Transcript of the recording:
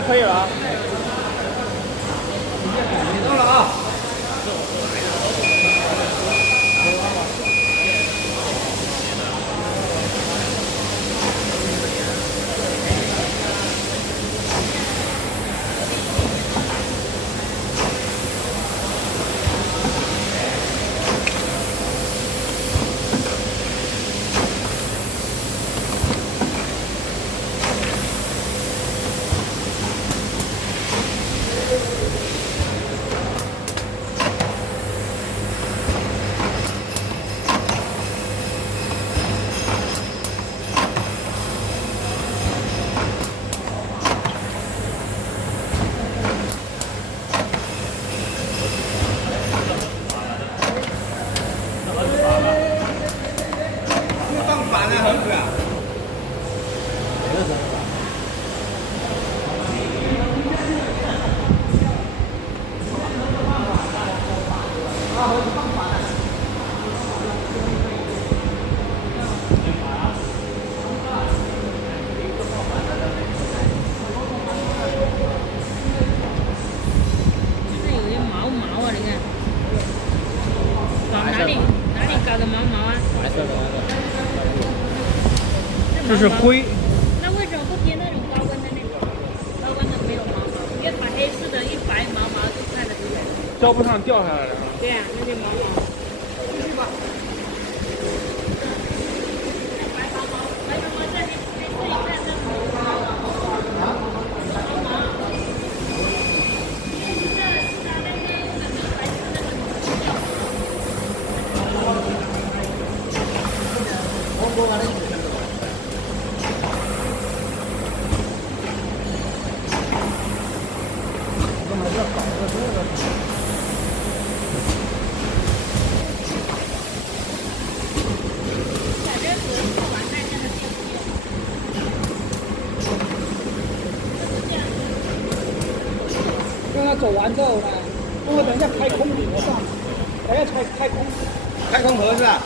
该可以了啊。到了啊！放反了，很远。就是有些毛毛啊，你看，搞哪里搞的毛毛啊？白色的那个。这这是灰。那为什么不贴那种高温的呢？高温的没有毛毛，越白黑色的，一白毛毛就看得出来。胶不上掉下来了。对呀、那些毛毛。继续吧。白毛毛，白毛毛在你试一下这毛毛。让它走完之后呢，等下开空顶上，等下开空盒是吧？